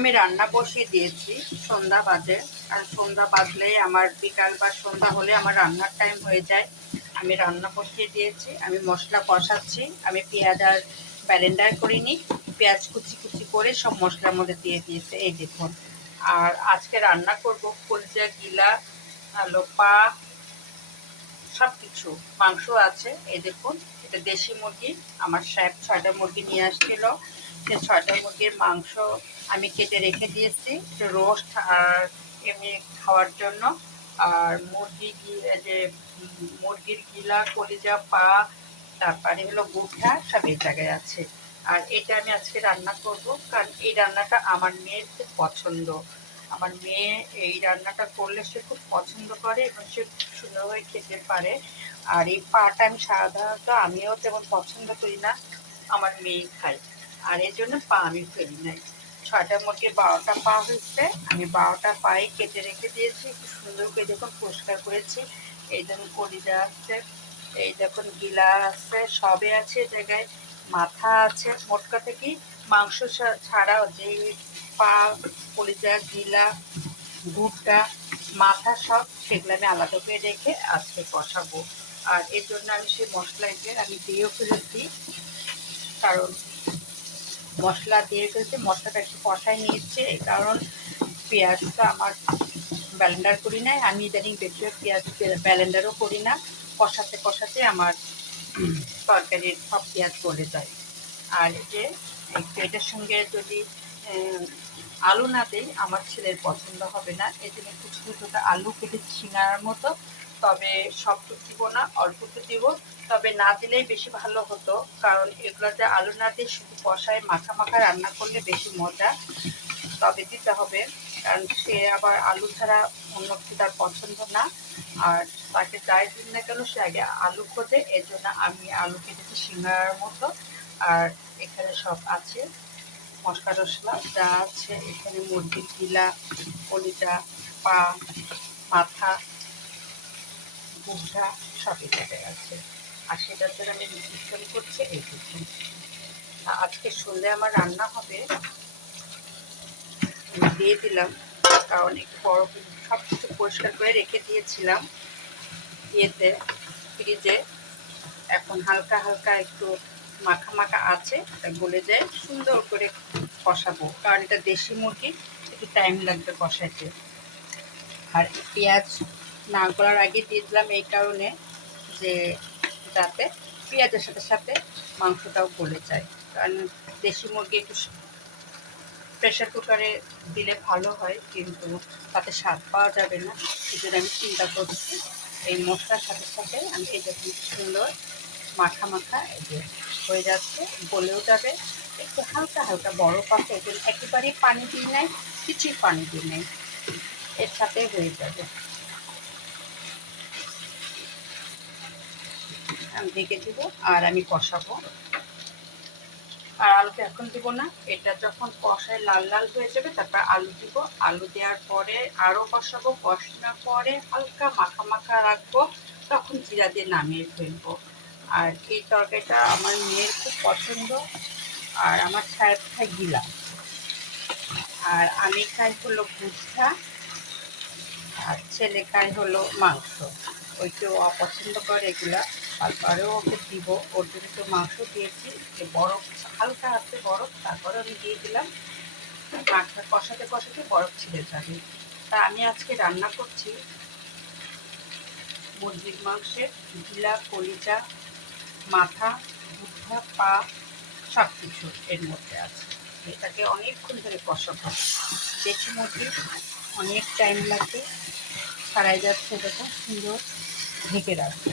আমি রান্না বসিয়ে দিয়েছি সন্ধ্যা বাজে। আর সন্ধ্যা বাজলে আমার বিকাল বা সন্ধ্যা হলে আমার রান্নার টাইম হয়ে যায়। আমি রান্না বসিয়ে দিয়েছি, আমি মশলা কষাচ্ছি। আমি পেঁয়াজ আর ব্লেন্ডার করিনি, পেঁয়াজ কুচি কুচি করে সব মশলার মধ্যে দিয়ে দিয়েছে, এই দেখুন। আর আজকে রান্না করব কলজা, গিলা, লোপা, সব কিছু মাংস আছে। এই দেখুন, এটা দেশি মুরগি। আমার সাহেব 6টা মুরগি নিয়ে আসছিল, সে 6টা মুরগির মাংস আমি কেটে রেখে দিয়েছি রোস্ট আর এমনি খাওয়ার জন্য। আর মুরগির গিলা, কলিজা, পা, তারপরে হলো গুঠা, সব এই জায়গায় আছে। আর এটা আমি আজকে রান্না করব, কারণ এই রান্নাটা আমার মেয়ের খুব পছন্দ। আমার মেয়ে এই রান্নাটা করলে সে খুব পছন্দ করে এবং সে খুব সুন্দরভাবে খেতে পারে। আর এই পাটা আমি সাধারণত আমিও তেমন পছন্দ করি না, আমার মেয়ে খায়। আর এর জন্য পা আমি ফেলি নাই। 6টা মুরগির 12টা পা হচ্ছে, আমি 12টা পাই কেটে রেখে দিয়েছি, খুব সুন্দর করে দেখুন পরিষ্কার করেছি। এই দেখুন কলিজা আছে, এই দেখুন গিলা আছে, সবে আছে জায়গায়, মাথা আছে। মোট কথা কি, মাংস ছাড়াও যে পা, কলিজা, গিলা, গুড়টা, মাথা, সব সেগুলো আমি আলাদা করে রেখে আজকে কষাবো। আর এর জন্য আমি সেই মশলাকে আমি দিয়েও ফেলেছি, কারণ মশলা দিয়ে ফেলছি, মশলাটা একটু কষাই নিয়েছে। কারণ পেঁয়াজটা আমার ব্লেন্ডার করি নাই, আমি ইদানিং বেশি পেঁয়াজ ব্লেন্ডারও করি না। কষাতে কষাতে আমার তরকারির সব পেঁয়াজ গলে যায়। আর এই যে এটার সঙ্গে যদি আলু না দিই, আমার ছেলের পছন্দ হবে না। এই জন্য কিছু কিছুটা আলু কেটে সিঙার মতো, তবে সবটুকু দিব না, অল্প একটু দিব। তবে না দিলেই বেশি ভালো হতো, কারণ এগুলোতে আলু না দিয়ে শুধু কষায় মাখা মাখা রান্না করলে বেশি মজা। তবে দিতে হবে, কারণ সে আবার আলু ছাড়া অন্য কিছু তার পছন্দ না। আর তাকে যাই দিন না কেন সে আগে আলু খোঁজে, এর জন্য আমি আলু কেটেছি সিঙ্গার মতো। আর এখানে সব আছে মশলা টশলা যা আছে, এখানে মুরগির গিলা, কলিজা, পা, মাথা, গুঠা, সবই জায়গায় আছে। আর সেটার জন্য আমি মিশ্রণ করছি এই কিছু। আজকে সন্ধ্যে আমার রান্না হবে, আমি দিয়ে দিলাম, কারণ একটু বড় সব কিছু পরিষ্কার করে রেখে দিয়েছিলাম ইয়েতে, ফ্রিজে। এখন হালকা হালকা একটু মাখা মাখা আছে, গলে যায়, সুন্দর করে কষাবো, কারণ এটা দেশি মুরগি, একটু টাইম লাগবে কষাইতে। আর পেঁয়াজ না গলার আগে দিয়ে দিলাম এই কারণে যে যাতে পেঁয়াজের সাথে সাথে মাংসটাও গলে যায়। কারণ দেশি মুরগি একটু প্রেশার কুকারে দিলে ভালো হয়, কিন্তু তাতে স্বাদ পাওয়া যাবে না। এই জন্য আমি চিন্তা করছি এই মশলার সাথে সাথে আমি এই যখন সুন্দর মাখা মাখা এই যে হয়ে যাচ্ছে, গলেও যাবে। একটু হালকা হালকা বরফ আছে, এই জন্য একেবারেই পানি দিই নাই, কিছুই পানি দিই নাই, এর সাথে হয়ে যাবে। আমি ঢেকে দিব আর আমি কষাবো। আর আলুটা এখন দিব না, এটা যখন কষায় লাল লাল হয়ে যাবে তারপর আলু দিব। আলু দেওয়ার পরে আরও কষাবো, কষানোর পরে হালকা মাখা মাখা রাখবো, তখন জিরা দিয়ে নামিয়ে ফেলবো। আর এই তরকারিটা আমার মেয়ের খুব পছন্দ। আর আমার সাহেব খায় গিলা, আর আমি খাই হলো গুষ্ঠা, আর ছেলে খাই হলো মাংস। ওই কেউ অপছন্দ করে এগুলা, তারপরেও ওকে দিব। ওর জন্য তো মাংস দিয়েছি, যে বরফ হালকা আছে বরফ, তারপরে আমি দিয়ে দিলাম। মাংসটা কষাতে কষাতে বরফ ছিঁড়ে যাবে। তা আমি আজকে রান্না করছি মুরগির মাংসের গিলা, কলিজা, মাথা, বুদ্ধা, পা, সব কিছু এর মধ্যে আছে। এটাকে অনেকক্ষণ ধরে কষাবো। দেশি মুরগি অনেক টাইম লাগে, ছাড়াই যাচ্ছে, দেখো সুন্দর ঢেকে রাখবো।